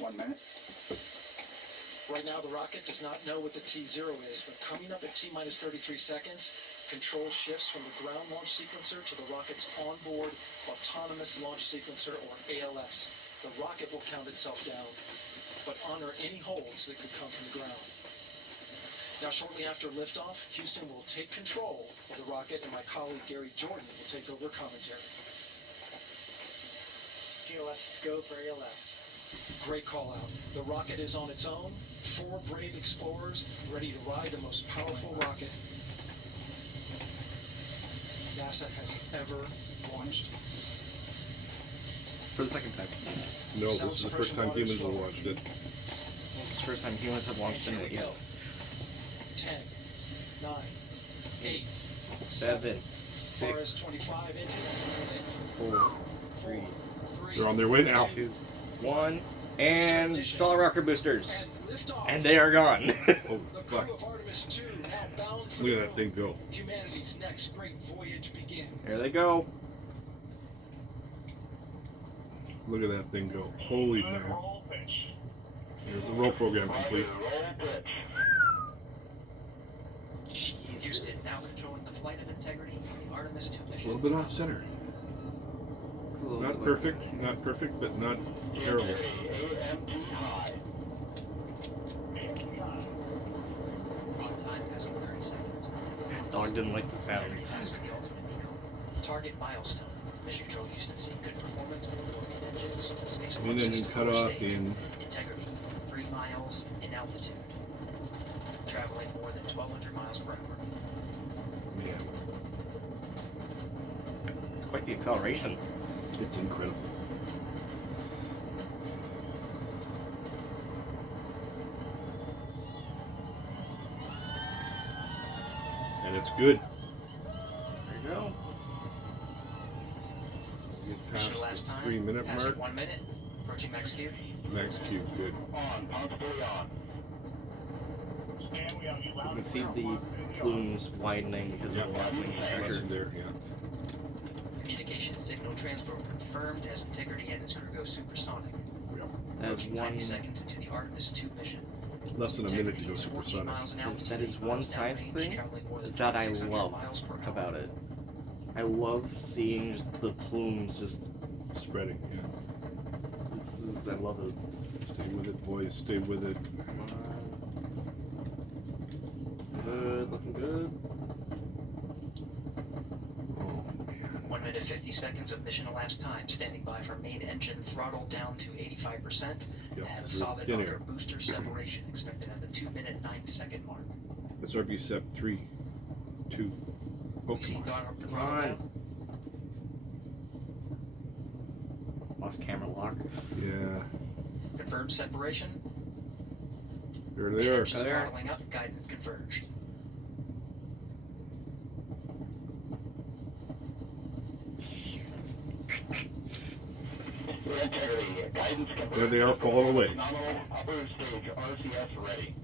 1 minute. Right now, the rocket does not know what the T0 is, but coming up at T-minus 33 seconds, control shifts from the ground launch sequencer to the rocket's onboard autonomous launch sequencer, or ALS. The rocket will count itself down, but honor any holds that could come from the ground. Now, shortly after liftoff, Houston will take control of the rocket, and my colleague Gary Jordan will take over commentary. GLS, go for ALS. Great call out. The rocket is on its own. 4 brave explorers ready to ride the most powerful rocket NASA has ever launched. For the second time. No, this is the first time humans have launched it. This is the first time humans have launched in it, yes. 10, 9, 8, 7, 6, 6, 25 engines. 4, 3, They're on their way now. 2, 1, and solid rocket boosters. And liftoff. And they are gone. Oh, The fuck. crew of Artemis II now bound for Look the at that thing go. Humanity's next great voyage begins. There they go. Look at that thing go. Holy man. There's the roll program complete. Houston now Jesus. controlling the flight of integrity for the Artemis II A mission. little bit off center. Not perfect, but not terrible. Time passing 30 seconds. Dog didn't like the sound. Passes the ultimate decal. Target milestone. Mission control Houston seeing good performance on the main engines. Space Main engine cut off in integrity 3 miles in altitude. Traveling more than 1,200 miles per hour. man. It's quite the acceleration. It's incredible. And it's good. There you go. Get Mission past last the time. 3-minute Passing mark. 1 minute. Approaching max Q. Max Q, good. You can see the plumes widening because of the lessening pressure. Lesson there, yeah. Communication signal transfer confirmed as integrity and its crew go supersonic. That is Approaching 90 one. seconds into the Artemis II mission. Less than a minute to Integrity go is 14 supersonic. miles in altitude, That is 8 one miles science downrange, thing traveling more than that I 3,600 love miles per hour. about it. I love seeing just the plumes just. Spreading, yeah. I love it. Stay with it, boys. Stay with it. Come on. Good, looking good. Oh, man. 1 minute 50 seconds of mission elapsed time. Standing by for main engine throttle down to 85%. Yep, And through solid thin upper air. booster separation expected at the 2-minute 9-second mark. SRB SEP 3, 2. Oh, We see come on. throttle Come throttle on. down. Lost camera lock. Yeah. Confirmed separation. There Main they are. engine There. throttling up. Guidance converged. There they are, falling away. Upper stage RCS ready.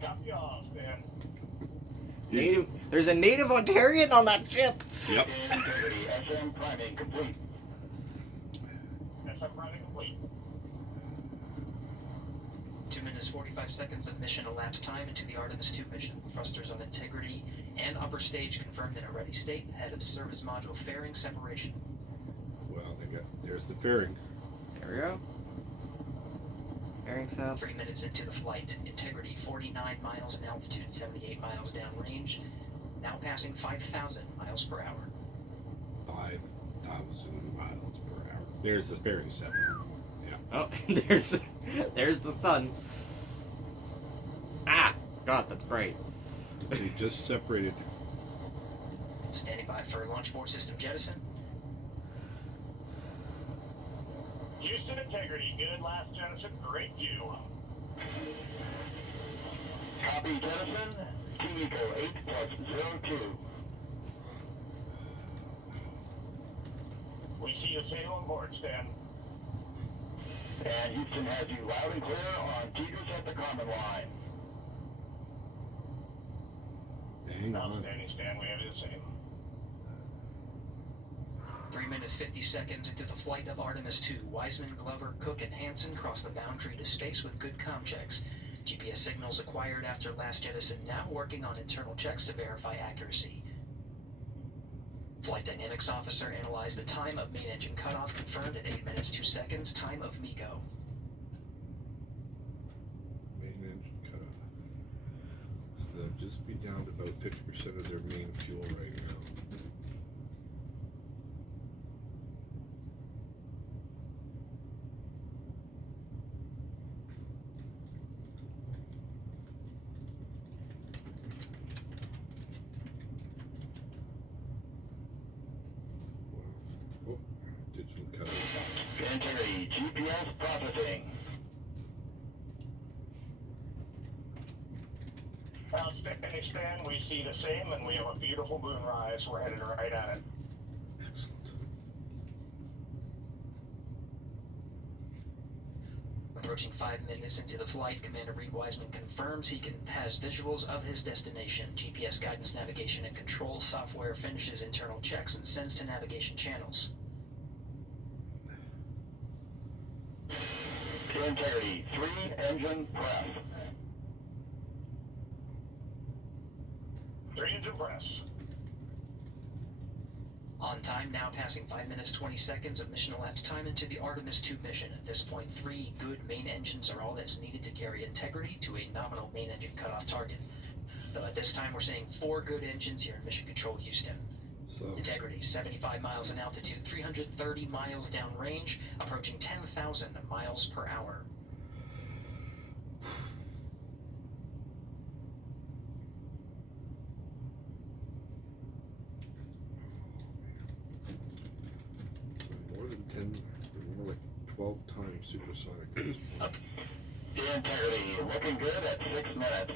Copy all, Stan. Native. There's a native Ontarian on that ship. Yep. Integrity SM priming complete. SM priming complete. 2 minutes 45 seconds of mission elapsed time into the Artemis II mission. Thrusters on integrity and upper stage confirmed in a ready state ahead of service module fairing separation. Well, there's the fairing. There we go. Bearing south. 3 minutes into the flight. Integrity 49 miles in altitude, 78 miles downrange. Now passing 5,000 miles per hour. 5,000 miles per hour. There's the fairing set. Oh, there's the sun. Ah, God, that's bright. They just separated. Standing by for launch board system jettison. Houston integrity, good last jettison, great view. Copy jettison. Eco 8+02. We see you safe on board, Stan. And Houston has you loud and clear on Tigers at the common line. Hang on. Outstanding, Stan, we have you the same. 3 minutes 50 seconds into the flight of Artemis II, Wiseman, Glover, Cook, and Hansen cross the boundary to space with good comm checks. GPS signals acquired after last jettison, now working on internal checks to verify accuracy. Flight Dynamics Officer analyzed the time of main engine cutoff, confirmed at 8 minutes 2 seconds, time of MECO. Main engine cut off. So they'll just be down to about 50% of their main fuel right now. Oh, digital cut off. Integrity GPS processing. Outstanding, Stan. We see the same, and we have a beautiful moonrise. We're headed right at it. Excellent. Approaching 5 minutes into the flight, Commander Reed Wiseman confirms he has visuals of his destination. GPS guidance, navigation, and control software finishes internal checks and sends to navigation channels. Integrity 3 engine press. 3 engine press. On time, now passing 5 minutes 20 seconds of mission elapsed time into the Artemis II mission. At this point, 3 good main engines are all that's needed to carry integrity to a nominal main engine cutoff target. Though at this time, we're seeing 4 good engines here in Mission Control Houston. So, Integrity, 75 miles in altitude, 330 miles downrange, approaching 10,000 miles per hour. more than 10, more like 12 times supersonic at this point. Integrity looking good at 6 minutes.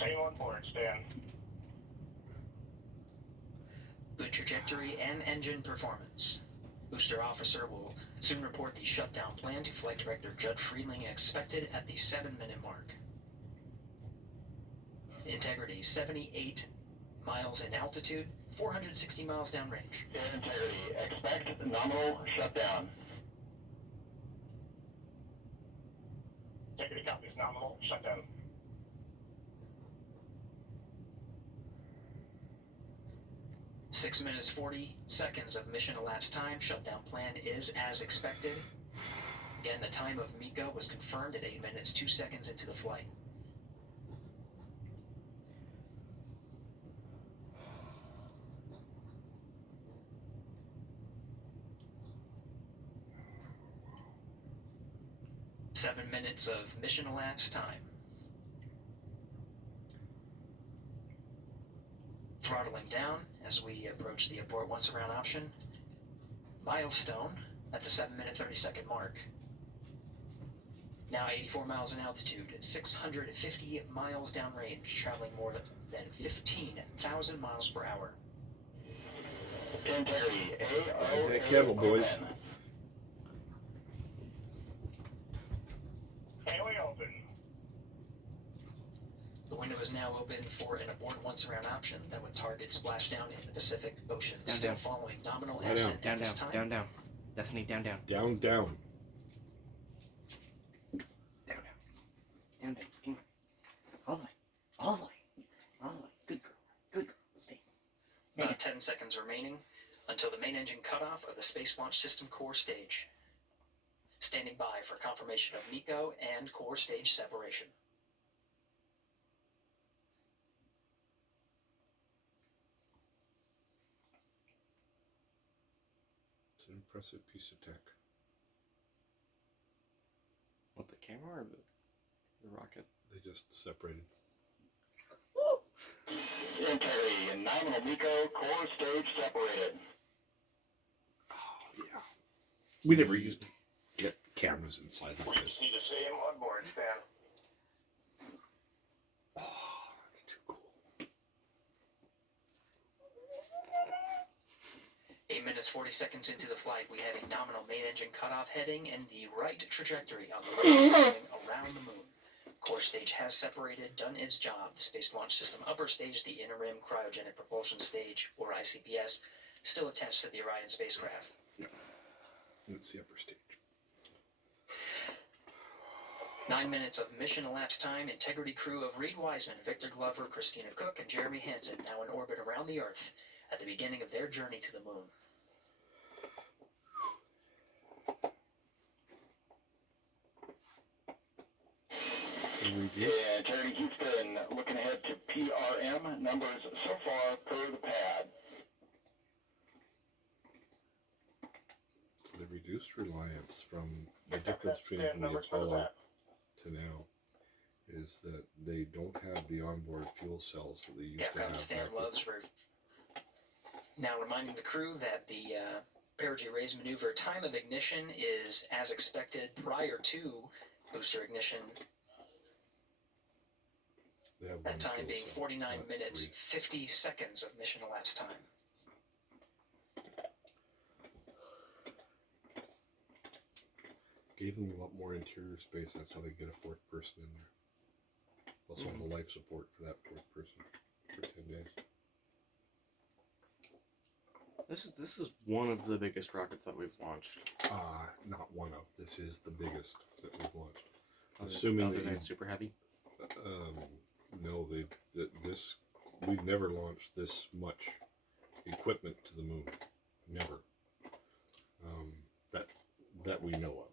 Same on board, Stan. Good trajectory and engine performance. Booster officer will soon report the shutdown plan to Flight Director Judd Freeling, expected at the 7-minute mark. Integrity, 78 miles in altitude, 460 miles downrange. Integrity, expect nominal shutdown. Integrity copies nominal shutdown. Six minutes 40 seconds of mission elapsed time. Shutdown plan is as expected. Again, the time of MECO was confirmed at 8 minutes 2 seconds into the flight. Seven minutes of mission elapsed time. Throttling down as we approach the abort once around option. Milestone at the 7-minute 30-second mark. Now 84 miles in altitude, 650 miles downrange, traveling more than 15,000 miles per hour. Integrity AO. Light that kettle, boys. Haley open. The window is now open for an abort once around option that would target splashdown in the Pacific Ocean. Down, Still down. following nominal Down, ascent Down, at this down, time. down, down. Destiny, down, down. Down, down. Down, down. Down, down. Hang on. All the way. All the way. All the way. Good girl. Good girl. Stay. Stay down. About 10 seconds remaining until the main engine cutoff of the Space Launch System core stage. Standing by for confirmation of MECO and core stage separation. It's an impressive piece of tech. What, the camera or the rocket? They just separated. Integrity and nominal MECO core stage separated. Oh, yeah. We never used to get cameras inside We like this. see the same on board, Stan. Oh, that's too cool. 8 minutes 40 seconds into the flight, we have a nominal main engine cutoff heading in the right trajectory on the way going around the moon. Core stage has separated, done its job. The Space Launch System upper stage, the interim cryogenic propulsion stage, or ICPS, still attached to the Orion spacecraft. That's the upper stage. 9 minutes of mission elapsed time. Integrity crew of Reed Wiseman, Victor Glover, Christina Cook, and Jeremy Hansen now in orbit around the Earth at the beginning of their journey to the Moon. Yeah, Terry Houston looking ahead to PRM numbers so far per the pad. The reduced reliance from the difference between from the Apollo to now is that they don't have the onboard fuel cells that they used to have. Stan Love's now reminding the crew that the perigee raise maneuver time of ignition is as expected prior to booster ignition. They have That one time fuel being cell, 49 not minutes, 3. 50 seconds of mission elapsed time. Gave them a lot more interior space. That's how they get a fourth person in there. Also, all the life support for that fourth person for 10 days. This is one of the biggest rockets that we've launched. Not one of. This is the biggest that we've launched. Other Assuming that than you, super heavy. no, we've never launched this much equipment to the moon. Never. That we know of.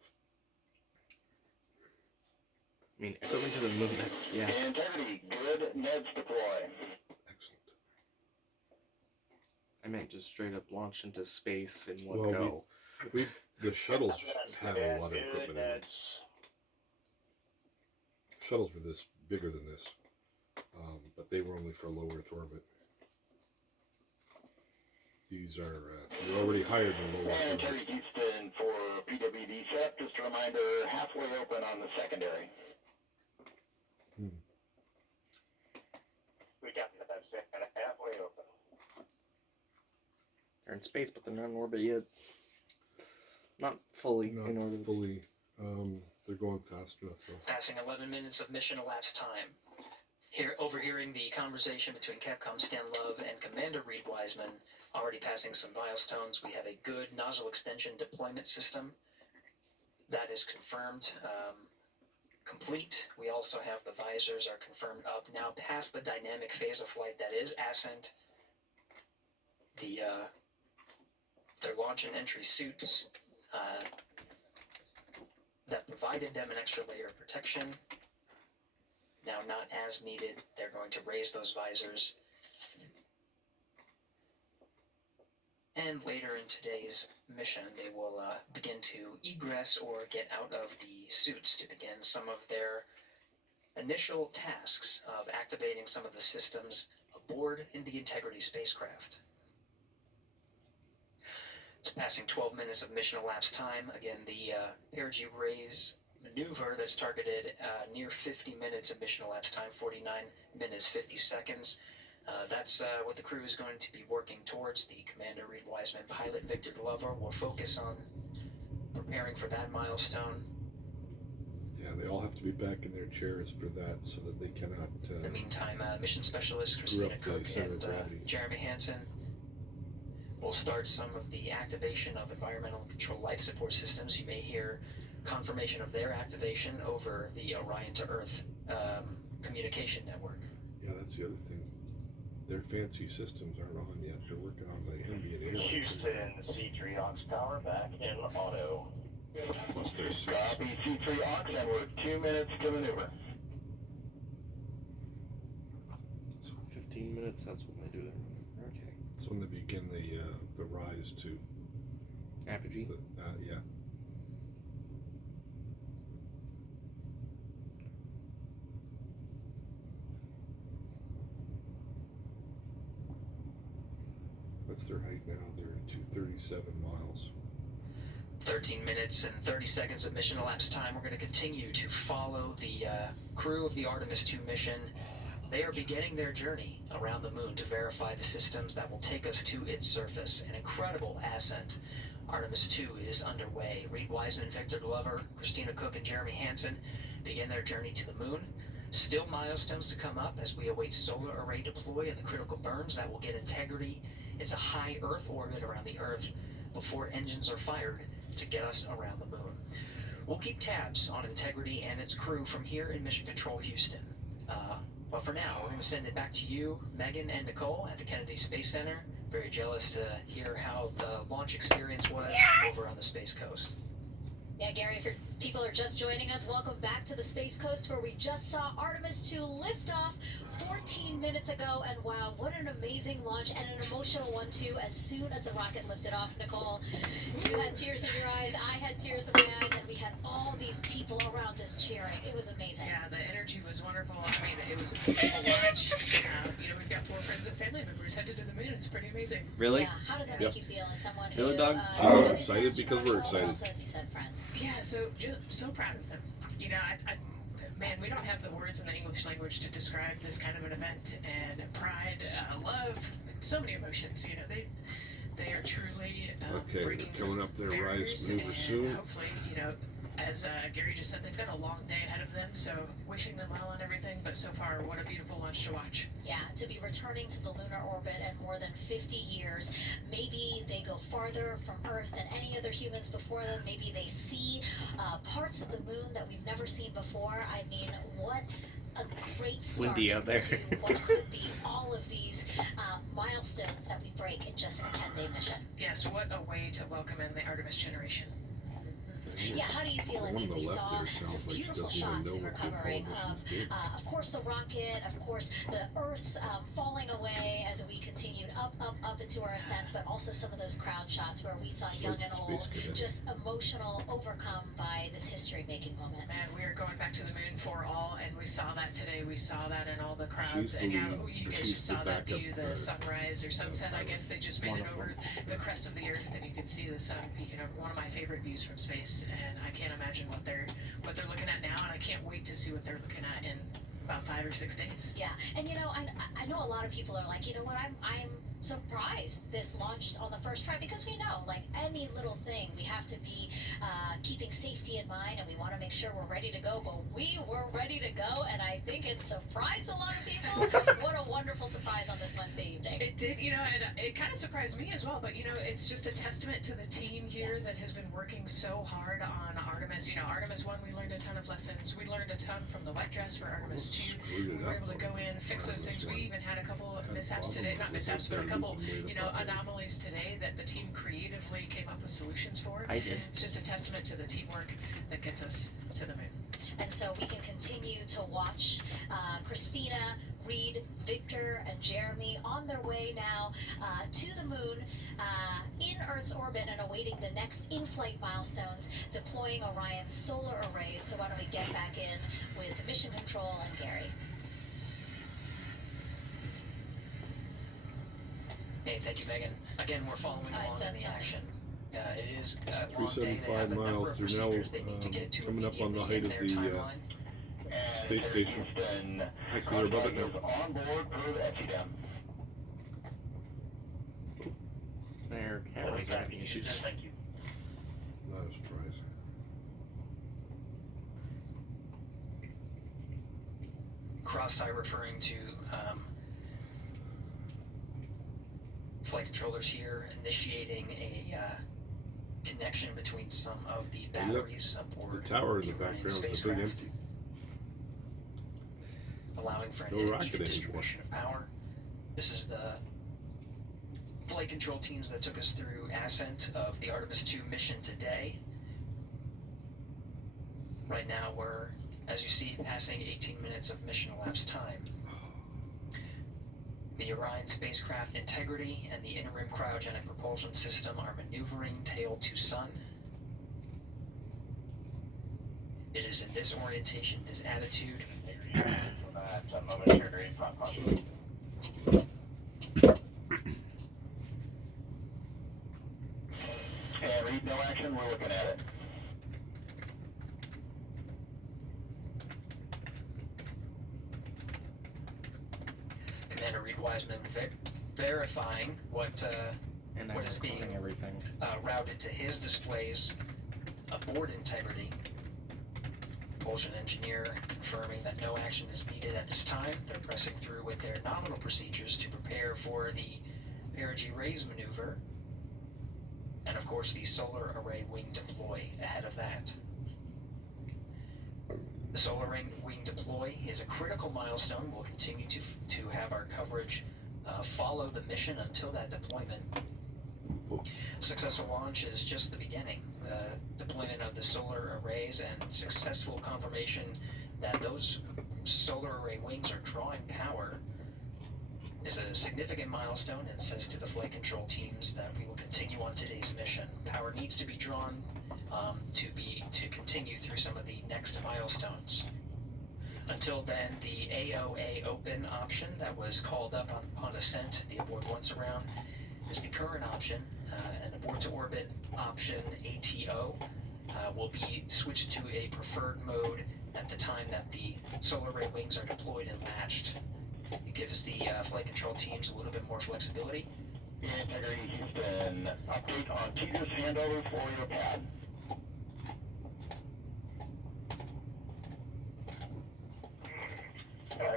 I mean, equipment to the moon, that's, yeah. Integrity, good. Neds deploy. Excellent. I meant just straight up launch into space in one Well, go. The shuttles had a lot of equipment in them. Shuttles were this bigger than this, but they were only for low Earth orbit. These are they're already higher than low Earth And orbit. Terry Houston for PWD set. Just a reminder, halfway open on the secondary. We got that set halfway open. They're in space, but they're not in orbit yet. Not fully Not in orbit. fully. They're going fast enough though. Passing 11 minutes of mission elapsed time. Overhearing the conversation between Capcom Stan Love and Commander Reed Wiseman, already passing some milestones. We have a good nozzle extension deployment system. That is confirmed. Complete. We also have the visors are confirmed up. Now past the dynamic phase of flight, that is ascent. Their launch and entry suits that provided them an extra layer of protection. Now not as needed. They're going to raise those visors. And later in today's mission, they will begin to egress or get out of the suits to begin some of their initial tasks of activating some of the systems aboard in the Integrity spacecraft. It's passing 12 minutes of mission elapsed time. Again, the perigee raise maneuver that's targeted near 50 minutes of mission elapsed time, 49 minutes, 50 seconds. That's what the crew is going to be working towards. The Commander Reed Wiseman, pilot Victor Glover will focus on preparing for that milestone. Yeah, they all have to be back in their chairs for that, so that they cannot. In the meantime, mission specialist Screw Christina up the Cook center and of gravity. Jeremy Hansen will start some of the activation of environmental control life support systems. You may hear confirmation of their activation over the Orion to Earth communication network. Yeah, that's the other thing. Their fancy systems aren't on yet. They're working on the ambient air. Houston, C3 aux power back in auto. Plus their suits. Copy C3 aux, and we're 2 minutes to maneuver. So 15 minutes, that's when they do their. Okay. It's when they begin the rise to. Apogee. Yeah. What's their height now? They're at 237 miles. 13 minutes and 30 seconds of mission elapsed time. We're going to continue to follow the crew of the Artemis II mission. They are beginning their journey around the moon to verify the systems that will take us to its surface. An incredible ascent. Artemis II is underway. Reed Wiseman, Victor Glover, Christina Cook, and Jeremy Hansen begin their journey to the moon. Still milestones to come up as we await solar array deploy and the critical burns that will get Integrity into high Earth orbit around the Earth before engines are fired to get us around the moon. We'll keep tabs on Integrity and its crew from here in Mission Control Houston. But for now, we're going to send it back to you, Megan and Nicole at the Kennedy Space Center. Very jealous to hear how the launch experience was over on the Space Coast. Yeah, Gary, if people are just joining us, welcome back to the Space Coast, where we just saw Artemis II lift off 14 minutes ago. And wow, what an amazing launch, and an emotional one too. As soon as the rocket lifted off, Nicole, you had tears in your eyes, I had tears in my eyes, and we had all these people around us cheering. It was amazing. Yeah, the energy was wonderful. I mean, it was a beautiful launch. We've got 4 friends and family members headed to the moon. It's pretty amazing. Really? Yeah. How does that make you feel as someone Feel who? it, Doug? I'm excited because we're excited. Also, as you said, friend. Yeah, so proud of them. Man, we don't have the words in the English language to describe this kind of an event, and pride, love, so many emotions. They are truly Okay, breaking they're coming some up their barriers, rise maneuver and soon. hopefully, as Gary just said, they've got a long day ahead of them, so wishing them well and everything, but so far, what a beautiful launch to watch. Yeah, to be returning to the lunar orbit in more than 50 years. Maybe they go farther from Earth than any other humans before them. Maybe they see parts of the moon that we've never seen before. I mean, what a great start Windy out there. to what could be all of these milestones that we break in just a 10-day mission. Yes, what a way to welcome in the Artemis generation. Yeah, how do you feel? I The one mean, on we the left saw there some sounds like she beautiful doesn't even shots know we were what the covering politicians did. of course, the rocket, of course, the Earth falling away as we continued up into our ascents, but also some of those crowd shots where we saw young and old, just emotional, overcome by this history-making moment. Man, we are going back to the moon for all, and we saw that today. We saw that in all the crowds. She's the And yeah, lead. you guys She's just the saw that backup, view, the sunrise or sunset, I guess. They just made it Wonderful. over the crest of the Earth, and you could see the sun peeking over. One of my favorite views from space, and I can't imagine what they're looking at now, and I can't wait to see what they're looking at in about 5 or 6 days. Yeah, and I know a lot of people are like, you know what, I'm surprised this launched on the first try, because we know, like any little thing, we have to be keeping safety in mind, and we want to make sure we're ready to go, but we were ready to go, and I think it surprised a lot of people. What a wonderful surprise on this Wednesday evening. It did, and it kind of surprised me as well, but it's just a testament to the team here that has been working so hard on Artemis. Artemis 1, we learned a ton of lessons. We learned a ton from the wet dress for Artemis 2. We were able to go in, fix those things. We even had a couple of mishaps today, not mishaps, but a couple, anomalies today that the team creatively came up with solutions for. I did. It's just a testament to the teamwork that gets us to the moon. And so we can continue to watch Christina, Reed, Victor, and Jeremy on their way now to the moon in Earth's orbit and awaiting the next in-flight milestones, deploying Orion's solar arrays. So why don't we get back in with Mission Control and Gary. Hey, thank you, Megan. Again, we're following I along said in the something. action. It is a long day. They 375 have a number miles. of They're now procedures they need to get to coming up on the height immediately of in the their timeline. space station. Actually, they're above it now. On board per ETDM. Their cameras are having issues. Thank you. Not a surprise. Cross-site referring to flight controllers here initiating a connection between some of the Hey, look, batteries aboard The tower in the Orion background is a big spacecraft, empty. allowing for No an rocket even anymore. distribution of power. This is the flight control teams that took us through ascent of the Artemis II mission today. Right now we're, as you see, passing 18 minutes of mission elapsed time. The Orion spacecraft Integrity and the interim cryogenic propulsion system are maneuvering tail to sun. It is in this orientation, this attitude, So that's a momentary possibility. And Reed, no action, we're looking at it. Commander Reed Wiseman verifying what And I'm What is being- recording everything. routed to his displays aboard Integrity. propulsion engineer confirming that no action is needed at this time. They're pressing through with their nominal procedures to prepare for the perigee raise maneuver, and of course the solar array wing deploy ahead of that. The solar wing deploy is a critical milestone. We'll continue to have our coverage follow the mission until that deployment. Successful launch is just the beginning. The deployment of the solar arrays and successful confirmation that those solar array wings are drawing power is a significant milestone and says to the flight control teams that we will continue on today's mission. Power needs to be drawn to continue through some of the next milestones. Until then, the AOA open option that was called up on ascent, the abort once around, is the current option, and abort to orbit option ATO will be switched to a preferred mode at the time that the solar array wings are deployed and latched. It gives the flight control teams a little bit more flexibility. Integrity Houston, update on Teeter's handover for your pad.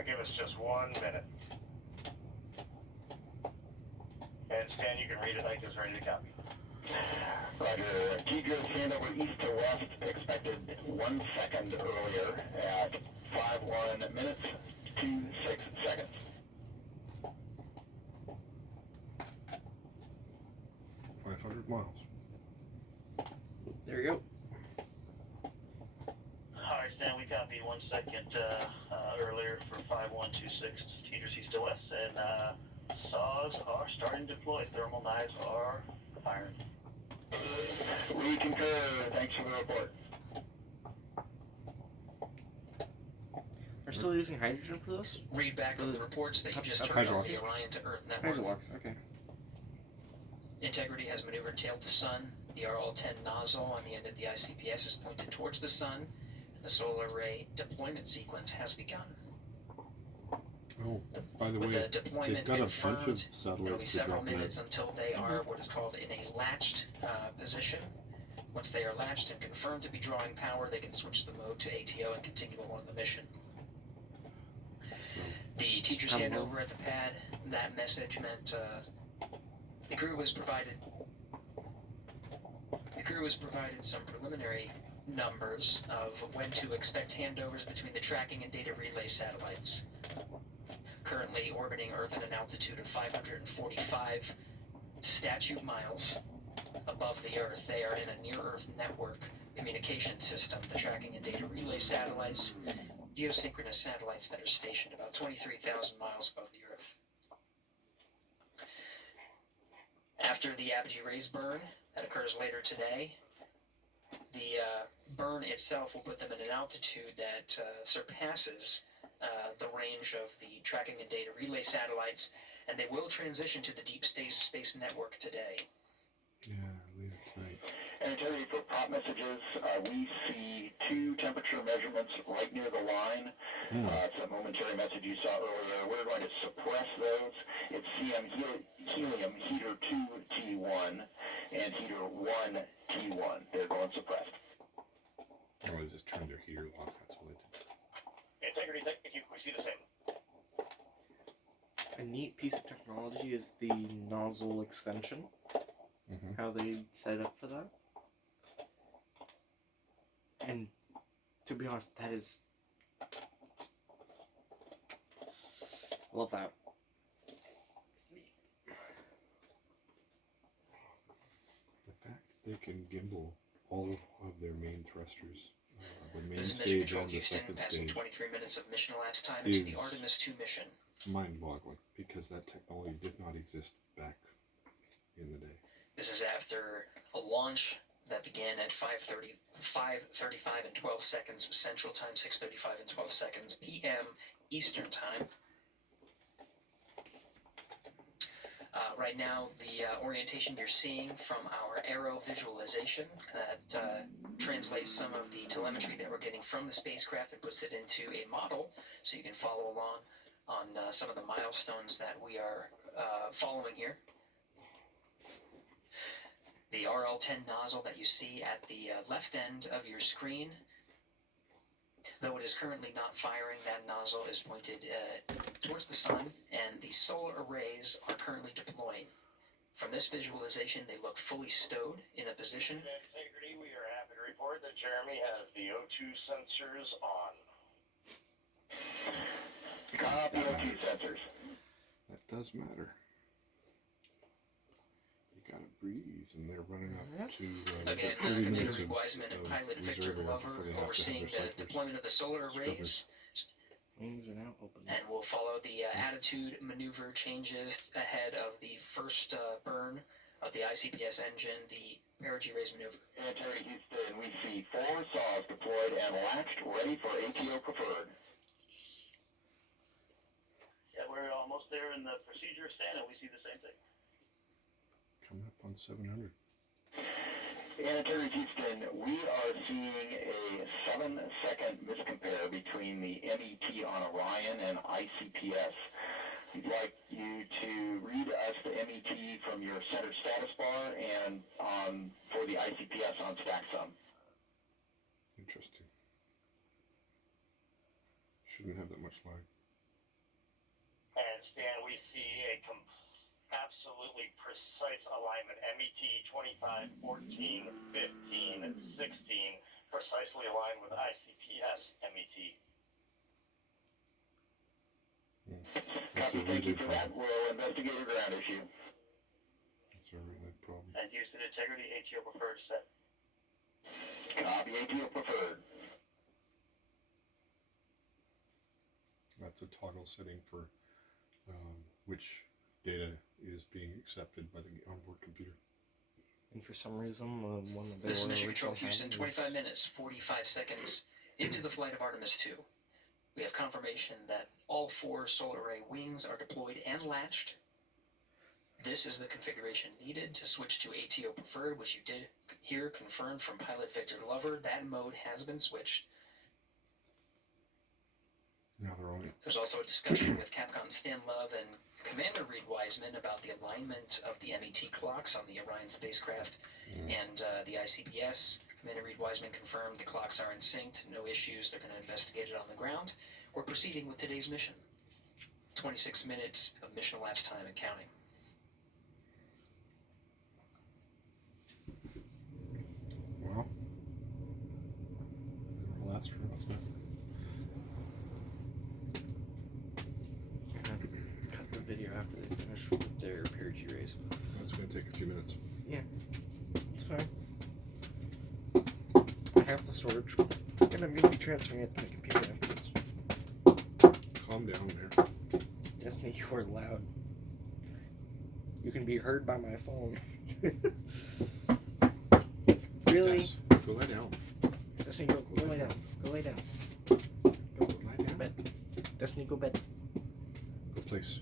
Give us just 1 minute. And Stan, you can read it. I just ready to copy. Roger. Teeter's handover east to west, expected 1 second earlier at 5:1 minutes, 26 seconds. miles. There you go. Alright, Stan, we copy 1 second earlier for 5126 Teeters east to west, and saws are starting to deploy. Thermal knives are firing. We concur. Thanks for the report. They're still using hydrogen for this? Read back from the reports that you just heard on the Hydrox. Orion to Earth network. Hydrox, okay. Integrity has maneuvered tail to sun. The RL-10 nozzle on the end of the ICPS is pointed towards the sun, and the solar array deployment sequence has begun. Oh, by the With way, the deployment they've got a bunch of confirmed, it'll be satellites to several drop in. minutes until they are what is called in a latched position. Once they are latched and confirmed to be drawing power, they can switch the mode to ATO and continue along the mission. The teacher's handover at the pad, that message meant the crew was provided some preliminary numbers of when to expect handovers between the tracking and data relay satellites. Currently orbiting Earth at an altitude of 545 statute miles above the Earth, they are in a near-Earth network communication system. The tracking and data relay satellites, geosynchronous satellites that are stationed about 23,000 miles above the Earth. After the apogee raise burn that occurs later today, the burn itself will put them at an altitude that surpasses the range of the tracking and data relay satellites, and they will transition to the deep space network today. Yeah, later tonight. And Integrity, for prop messages, we see 2 temperature measurements right near the line. It's a momentary message you saw earlier. We're going to suppress those. It's CM helium heater 2 T1 and heater 1 T1. They're going suppressed. Oh, I just turned their heater off. That's all I did. Integrity, thank you. We see the same. A neat piece of technology is the nozzle extension. How they set it up for that. And to be honest, that is... I love that. The fact that they can gimbal all of their main thrusters, the main This is Mission stage Control and the Houston, second passing stage, 23 minutes of mission elapsed time into the is Artemis II mission. mind-boggling because that technology did not exist back in the day. This is after a launch that began at 5:35 and 12 seconds Central Time, 6:35 and 12 seconds PM Eastern Time. Right now, the orientation you're seeing from our aero visualization that translates some of the telemetry that we're getting from the spacecraft and puts it into a model so you can follow along on some of the milestones that we are following here. The RL-10 nozzle that you see at the left end of your screen Though it is currently not firing, that nozzle is pointed towards the sun, and the solar arrays are currently deploying. From this visualization, they look fully stowed in a position. Integrity, we are happy to report that Jeremy has the O2 sensors on. Copy O2 sensors. That does matter. You gotta breathe, and they're running up to Again, about 30 Commander minutes Reed Wiseman and of Pilot Victor reserve air Glover before they have to overseeing have their the cyclers. deployment of the solar arrays, Wings are now open. and we'll follow the attitude maneuver changes ahead of the first burn of the ICPS engine, the perigee raise maneuver. Military Houston, we see 4 saws deployed and latched, ready for ATO preferred. Yeah, we're almost there in the procedure stand, and we see the same thing. Coming up on 700. Military Houston, we are seeing a 7-second miscompare between the MET on Orion and ICPS. We'd like you to read us the MET from your center status bar and for the ICPS on StackSum. Interesting. Shouldn't have that much lag. And Stan, we see a absolutely precise alignment. MET 25, 14, 15, 16, precisely aligned with ICPS MET. That's a Thank you relay for that. problem. We'll investigate your ground issue. That's a relay problem. And Houston Integrity, ATO preferred set. Copy, ATO preferred. That's a toggle setting for which data is being accepted by the onboard computer. And for some reason, the one that they This is were Mission Control originally Houston, having 25 minutes, 45 seconds into the flight of Artemis II. We have confirmation that all 4 solar array wings are deployed and latched. This is the configuration needed to switch to ATO preferred, which you did hear confirmed from Pilot Victor Glover. That mode has been switched. Now they're on it. There's also a discussion with Capcom Stan Love and Commander Reed Wiseman about the alignment of the MET clocks on the Orion spacecraft and the ICPS. Commander Reed Wiseman confirmed the clocks are in sync, no issues, they're going to investigate it on the ground. We're proceeding with today's mission. 26 minutes of mission elapsed time and counting. Well, they're all astronauts now. cut the video after they finish with their perigee raise. That's going to take a few minutes. It's fine. I have the storage, and I'm going to be transferring it to my computer afterwards. Calm down there. Destiny, you are loud. You can be heard by my phone. Really? Yes. Go lie down. Destiny, go lay down. Go lay down. Go lie down. Bed. Destiny, go bed. Go place.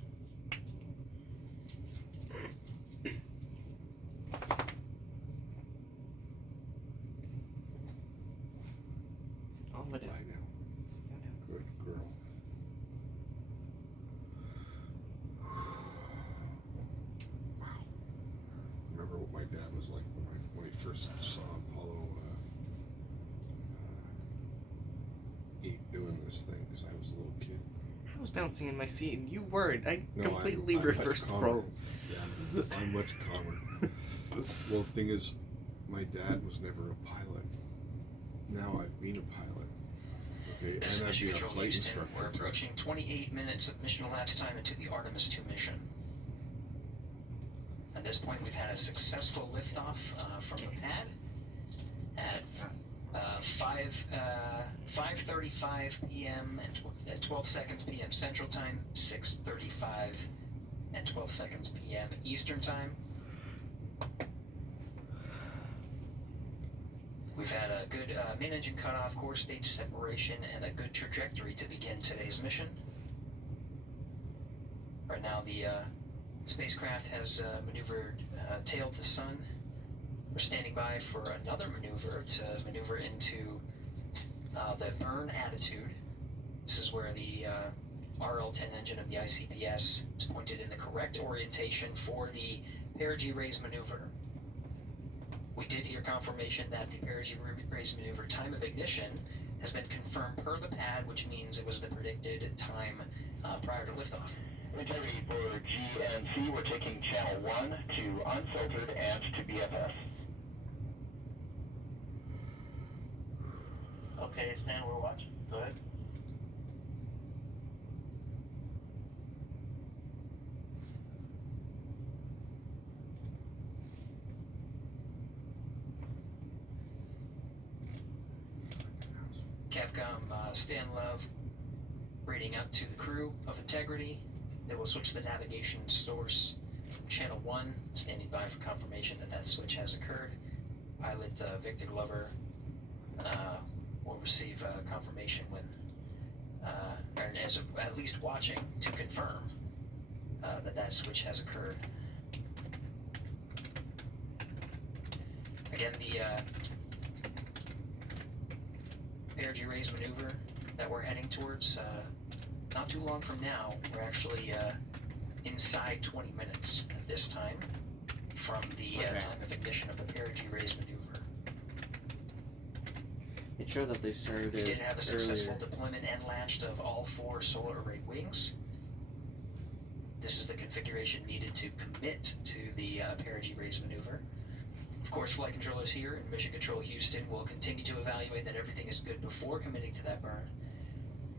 On my Lie down. down. Good girl. Wow. Remember what my dad was like when he first saw Apollo 8 doing this thing, because I was a little kid. I was bouncing in my seat and you weren't. I No, completely I'm reversed much the calmer. roles. Yeah, I'm much calmer. Well, the thing is, my dad was never a pilot. Now I've been a pilot. Okay, This is and I've Mission been a Control flight Houston. We're instructor. approaching 28 minutes of mission elapsed time into the Artemis II mission. At this point, we've had a successful liftoff from the pad at 5:35 p.m. and 12 seconds p.m. Central Time, 6:35 and 12 seconds p.m. Eastern Time. We've had a good main engine cutoff, core stage separation, and a good trajectory to begin today's mission. Right now, the spacecraft has maneuvered tail to sun. We're standing by for another maneuver to maneuver into the burn attitude. This is where the RL-10 engine of the ICPS is pointed in the correct orientation for the perigee raise maneuver. We did hear confirmation that the perigee raise maneuver time of ignition has been confirmed per the pad, which means it was the predicted time prior to liftoff. Integrity for GNC, we're taking channel 1 to unfiltered and to BFS. Okay, Stan, we're watching. Go ahead. Capcom Stan Love reading up to the crew of Integrity. They will switch the navigation source from channel 1, standing by for confirmation that that switch has occurred. Pilot Victor Glover will receive confirmation when, or as at least watching to confirm that that switch has occurred. Again, the perigee raise maneuver that we're heading towards, not too long from now, we're actually inside 20 minutes at this time from the time of ignition of the perigee raise maneuver. It showed that they started We did have a successful earlier. deployment and launch of all 4 solar array wings. This is the configuration needed to commit to the perigee raise maneuver. Of course, flight controllers here in Mission Control Houston will continue to evaluate that everything is good before committing to that burn.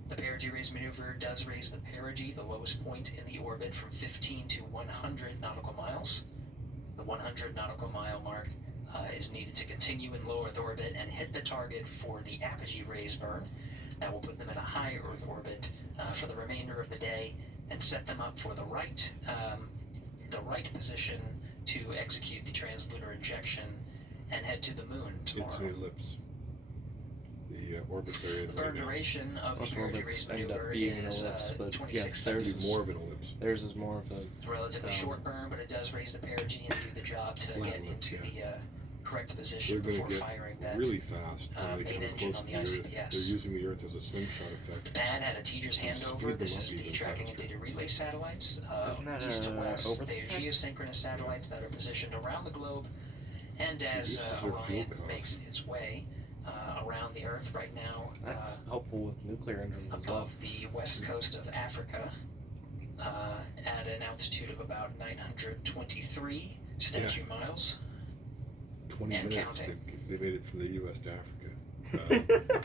The perigee raise maneuver does raise the perigee, the lowest point in the orbit, from 15 to 100 nautical miles. The 100 nautical mile mark is needed to continue in low Earth orbit and hit the target for the apogee raise burn. That will put them in a high Earth orbit for the remainder of the day and set them up for the right position to execute the translunar injection and head to the moon tomorrow. It's an ellipse. The orbit they're in The right burn now. duration of the Most perigee orbits raise end up maneuver being an is ellipse, but 26 yes, It'd seconds. be more of an ellipse. Theirs is more of a. It's a relatively short burn, but it does raise the perigee and do the job to Flat get ellipse, into yeah. the correct So position they're before going to firing get that. really fast when they main come engine close on to the the Earth. ICBS. They're using the Earth as a slingshot The effect. pad had a teacher's So handover. speed This them is up the even tracking faster. and data relay satellites, Isn't that east to west. over They are the head? geosynchronous satellites that are positioned around the globe. And as This is their fuel Orion cost. makes its way around the Earth right now, That's helpful with nuclear engines as well. above the west coast of Africa, at an altitude of about 923 statute miles. 20 And minutes. counting. They made it from the U.S. to Africa.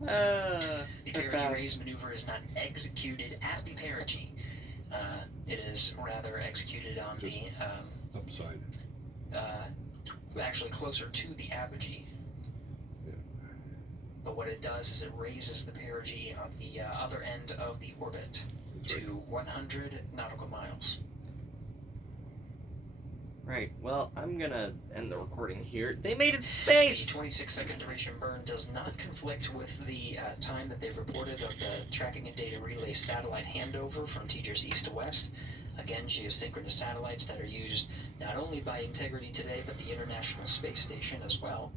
The They're perigee fast. raise maneuver is not executed at the perigee. It is rather executed on Just- the Upside. actually closer to the apogee. Yeah. But what it does is it raises the perigee on the other end of the orbit That's to right. 100 nautical miles. Right. Well, I'm gonna end the recording here. They made it to The space. 26-second duration burn does not conflict with the time that they've reported of the tracking and data relay satellite handover from teachers east to west. Again, geosynchronous satellites that are used not only by Integrity today, but the International Space Station as well.